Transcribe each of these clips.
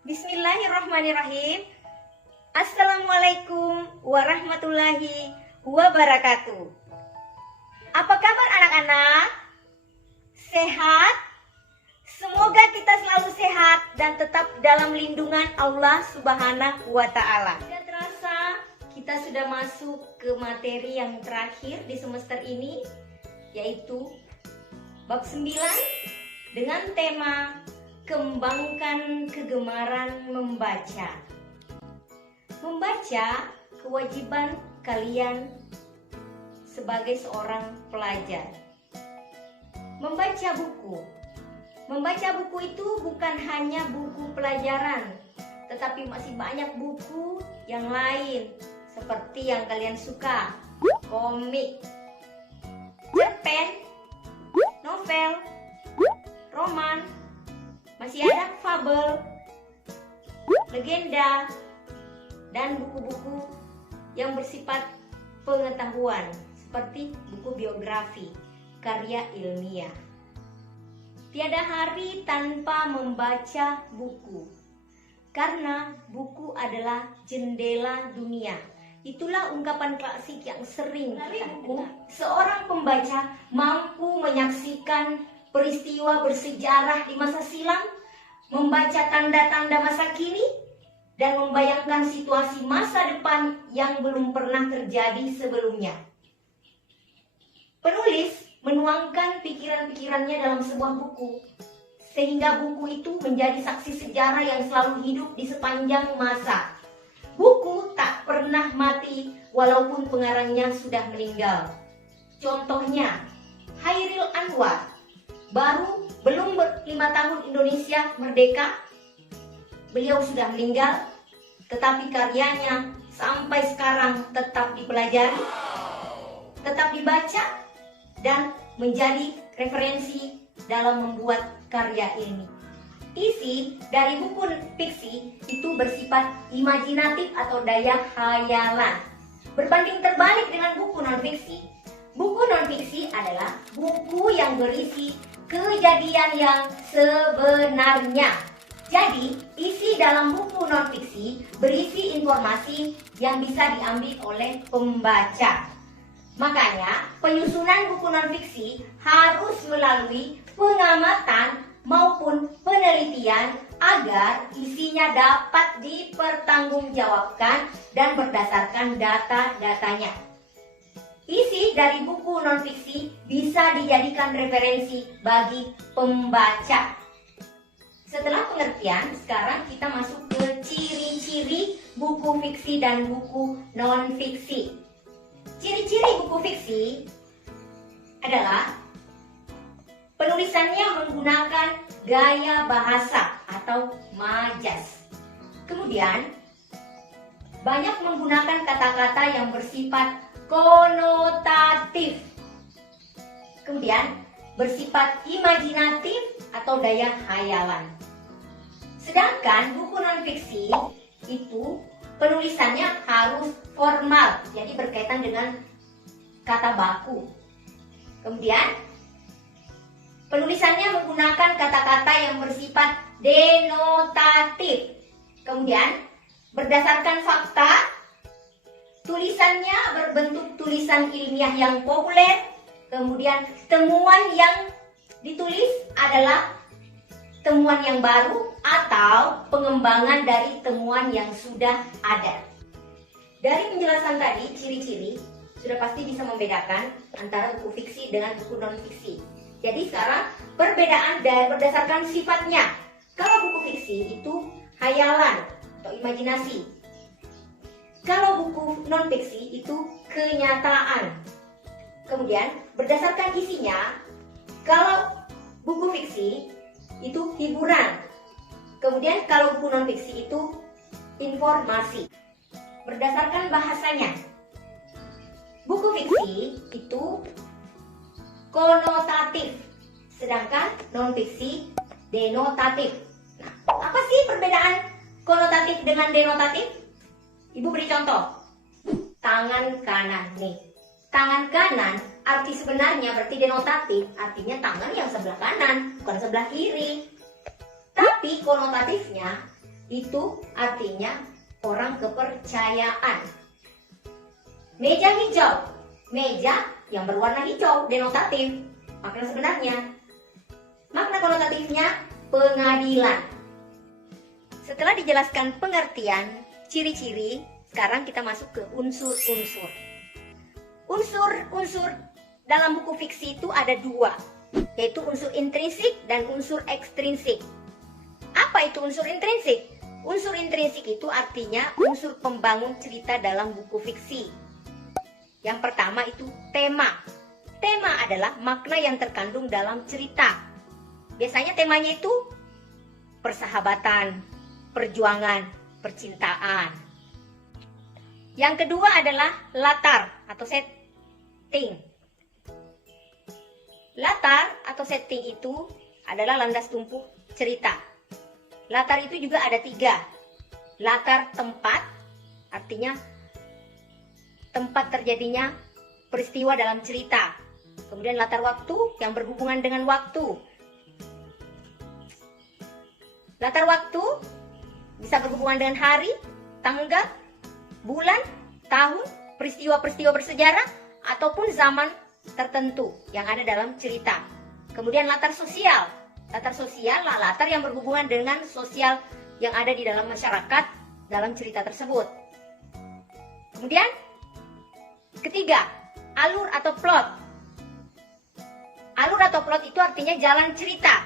Bismillahirrahmanirrahim. Assalamualaikum warahmatullahi wabarakatuh. Apa kabar anak-anak? Sehat? Semoga kita selalu sehat dan tetap dalam lindungan Allah Subhanahu wa Ta'ala. Tidak terasa kita sudah masuk ke materi yang terakhir di semester ini, yaitu bab 9 dengan tema kembangkan kegemaran membaca. Membaca kewajiban kalian sebagai seorang pelajar. Membaca buku. Membaca buku itu bukan hanya buku pelajaran, tetapi masih banyak buku yang lain seperti yang kalian suka, komik, cerpen, novel, roman, masih ada fabel, legenda, dan buku-buku yang bersifat pengetahuan seperti buku biografi, karya ilmiah. Tiada hari tanpa membaca buku, karena buku adalah jendela dunia. Itulah ungkapan klasik yang sering kita dengar. Seorang pembaca mampu menyaksikan peristiwa bersejarah di masa silam, membaca tanda-tanda masa kini, dan membayangkan situasi masa depan yang belum pernah terjadi sebelumnya. Penulis menuangkan pikiran-pikirannya dalam sebuah buku, sehingga buku itu menjadi saksi sejarah yang selalu hidup di sepanjang masa. Buku tak pernah mati walaupun pengarangnya sudah meninggal. Contohnya, Chairil Anwar, belum 5 tahun Indonesia merdeka, beliau sudah meninggal, tetapi karyanya sampai sekarang tetap dipelajari, tetap dibaca, dan menjadi referensi dalam membuat karya ini. Isi dari buku fiksi itu bersifat imajinatif atau daya khayalan. Berbanding terbalik dengan buku non-fiksi. Buku non-fiksi adalah buku yang berisi kejadian yang sebenarnya. Jadi, isi dalam buku non-fiksi berisi informasi yang bisa diambil oleh pembaca. Makanya, penyusunan buku non-fiksi harus melalui pengamatan maupun penelitian agar isinya dapat dipertanggungjawabkan dan berdasarkan data-datanya. Isi dari buku non-fiksi bisa dijadikan referensi bagi pembaca. Setelah pengertian, sekarang kita masuk ke ciri-ciri buku fiksi dan buku non-fiksi. Ciri-ciri buku fiksi adalah penulisannya menggunakan gaya bahasa atau majas. Kemudian, banyak menggunakan kata-kata yang bersifat konotatif. Kemudian, bersifat imajinatif atau daya khayalan. Sedangkan buku non-fiksi itu penulisannya harus formal, jadi berkaitan dengan kata baku. Kemudian, penulisannya menggunakan kata-kata yang bersifat denotatif. Kemudian, berdasarkan fakta, tulisannya berbentuk tulisan ilmiah yang populer. Kemudian, temuan yang ditulis adalah temuan yang baru atau pengembangan dari temuan yang sudah ada. Dari penjelasan tadi, ciri-ciri sudah pasti bisa membedakan antara buku fiksi dengan buku non-fiksi. Jadi sekarang perbedaan berdasarkan sifatnya. Kalau buku fiksi itu khayalan atau imajinasi. Kalau buku non-fiksi itu kenyataan. Kemudian berdasarkan isinya, kalau buku fiksi itu hiburan. Kemudian kalau buku non-fiksi itu informasi. Berdasarkan bahasanya, buku fiksi itu konotatif, sedangkan non-fiksi denotatif. Nah, apa sih perbedaan konotatif dengan denotatif? Ibu beri contoh. Tangan kanan nih. Tangan kanan arti sebenarnya berarti denotatif, artinya tangan yang sebelah kanan, bukan sebelah kiri. Tapi konotatifnya itu artinya orang kepercayaan. Meja hijau, meja yang berwarna hijau, denotatif. Makna sebenarnya, makna konotatifnya pengadilan. Setelah dijelaskan pengertian, ciri-ciri, sekarang kita masuk ke unsur-unsur. Unsur-unsur dalam buku fiksi itu ada dua, yaitu unsur intrinsik dan unsur ekstrinsik. Apa itu unsur intrinsik? Unsur intrinsik itu artinya unsur pembangun cerita dalam buku fiksi. Yang pertama itu tema. Tema adalah makna yang terkandung dalam cerita. Biasanya temanya itu persahabatan, perjuangan, percintaan. Yang kedua adalah latar atau setting. Latar atau setting itu adalah landas tumpu cerita. Latar itu juga ada 3. Latar tempat, artinya tempat terjadinya peristiwa dalam cerita. Kemudian latar waktu yang berhubungan dengan waktu. Latar waktu bisa berhubungan dengan hari, tanggal, bulan, tahun, peristiwa-peristiwa bersejarah, ataupun zaman tertentu yang ada dalam cerita. Kemudian latar sosial. Latar sosial lah latar yang berhubungan dengan sosial yang ada di dalam masyarakat dalam cerita tersebut. Kemudian ketiga, alur atau plot. Alur atau plot itu artinya jalan cerita.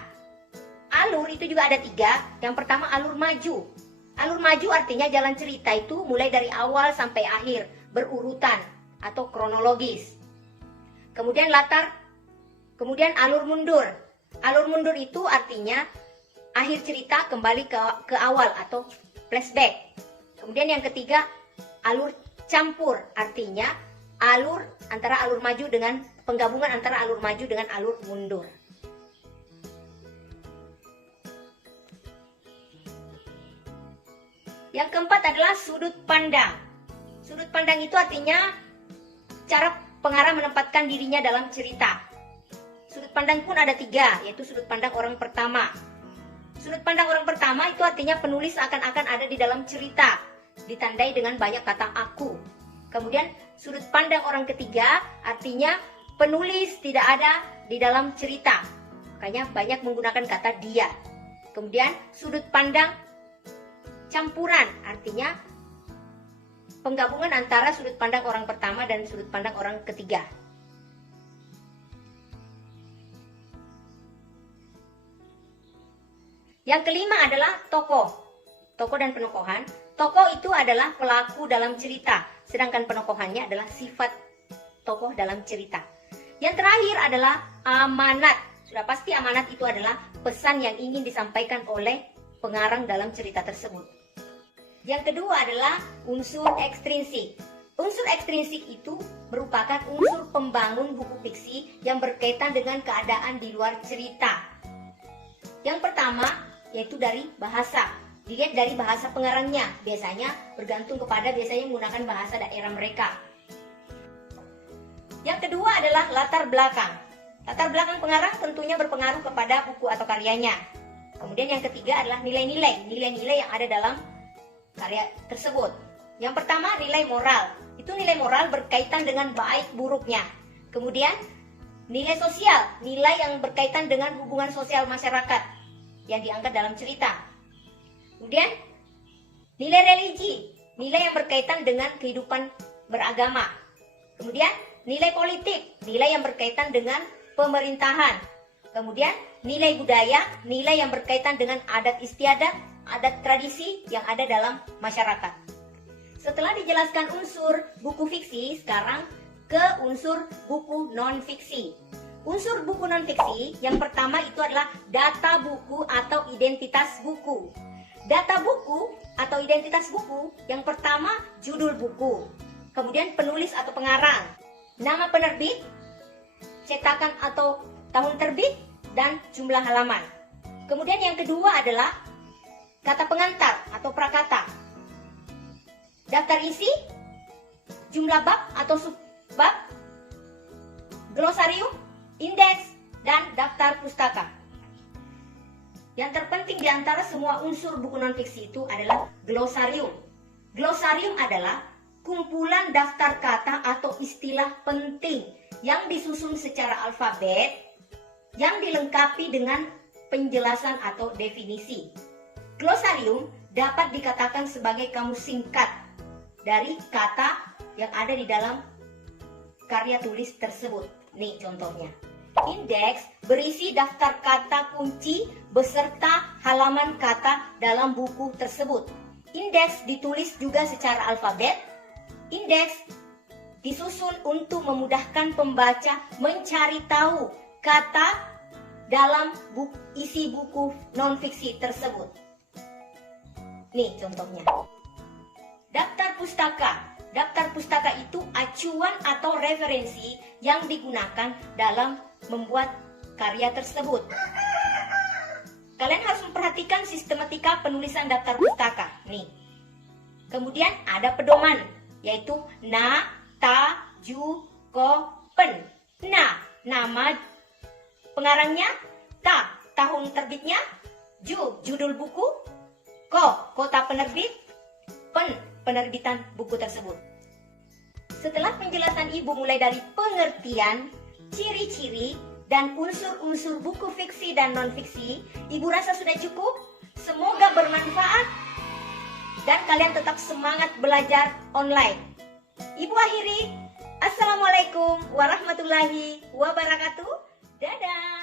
Alur itu juga ada 3. Yang pertama alur maju. Alur maju artinya jalan cerita itu mulai dari awal sampai akhir, berurutan atau kronologis. Kemudian alur mundur. Alur mundur itu artinya akhir cerita kembali ke awal atau flashback. Kemudian yang ketiga, alur campur, artinya alur maju dengan penggabungan antara alur maju dengan alur mundur. Yang keempat adalah sudut pandang. Sudut pandang itu artinya cara pengarang menempatkan dirinya dalam cerita. Sudut pandang pun ada 3, yaitu sudut pandang orang pertama. Sudut pandang orang pertama itu artinya penulis akan ada di dalam cerita, ditandai dengan banyak kata aku. Kemudian sudut pandang orang ketiga artinya penulis tidak ada di dalam cerita, makanya banyak menggunakan kata dia. Kemudian sudut pandang campuran artinya penggabungan antara sudut pandang orang pertama dan sudut pandang orang ketiga. Yang kelima adalah tokoh. Tokoh dan penokohan. Tokoh itu adalah pelaku dalam cerita, sedangkan penokohannya adalah sifat tokoh dalam cerita. Yang terakhir adalah amanat. Sudah pasti amanat itu adalah pesan yang ingin disampaikan oleh pengarang dalam cerita tersebut. Yang kedua adalah unsur ekstrinsik. Unsur ekstrinsik itu merupakan unsur pembangun buku fiksi yang berkaitan dengan keadaan di luar cerita. Yang pertama yaitu dari bahasa. Dilihat dari bahasa pengarangnya. Biasanya menggunakan bahasa daerah mereka. Yang kedua adalah latar belakang. Latar belakang pengarang tentunya berpengaruh kepada buku atau karyanya. Kemudian yang ketiga adalah nilai-nilai. Nilai-nilai yang ada dalam karya tersebut. Yang pertama nilai moral. Itu nilai moral berkaitan dengan baik buruknya. Kemudian nilai sosial. Nilai yang berkaitan dengan hubungan sosial masyarakat yang diangkat dalam cerita. Kemudian nilai religi. Nilai yang berkaitan dengan kehidupan beragama. Kemudian nilai politik. Nilai yang berkaitan dengan pemerintahan. Kemudian nilai budaya. Nilai yang berkaitan dengan adat istiadat, adat tradisi yang ada dalam masyarakat. Setelah dijelaskan unsur buku fiksi, sekarang ke unsur buku non-fiksi. Unsur buku non-fiksi yang pertama itu adalah data buku atau identitas buku. Data buku atau identitas buku yang pertama judul buku, kemudian penulis atau pengarang, nama penerbit, cetakan atau tahun terbit, dan jumlah halaman. Kemudian yang kedua adalah kata pengantar atau prakata, daftar isi, jumlah bab atau subbab, glosarium, indeks, dan daftar pustaka. Yang terpenting di antara semua unsur buku non-fiksi itu adalah glosarium. Glosarium adalah kumpulan daftar kata atau istilah penting yang disusun secara alfabet yang dilengkapi dengan penjelasan atau definisi. Glosarium dapat dikatakan sebagai kamus singkat dari kata yang ada di dalam karya tulis tersebut. Nih contohnya. Indeks berisi daftar kata kunci beserta halaman kata dalam buku tersebut. Indeks ditulis juga secara alfabet. Indeks disusun untuk memudahkan pembaca mencari tahu kata dalam isi buku non-fiksi tersebut. Nih contohnya. Daftar pustaka. Daftar pustaka itu acuan atau referensi yang digunakan dalam membuat karya tersebut. Kalian harus memperhatikan sistematika penulisan daftar pustaka. Nih. Kemudian ada pedoman, yaitu na, ta, ju, ko, pen. Na, nama pengarangnya. Ta, tahun terbitnya. Ju, judul buku. Ko, kota penerbit. Pen, penerbitan buku tersebut. Setelah penjelasan Ibu mulai dari pengertian, ciri-ciri, dan unsur-unsur buku fiksi dan non-fiksi, Ibu rasa sudah cukup? Semoga bermanfaat dan kalian tetap semangat belajar online. Ibu akhiri, Assalamualaikum warahmatullahi wabarakatuh. Dadah.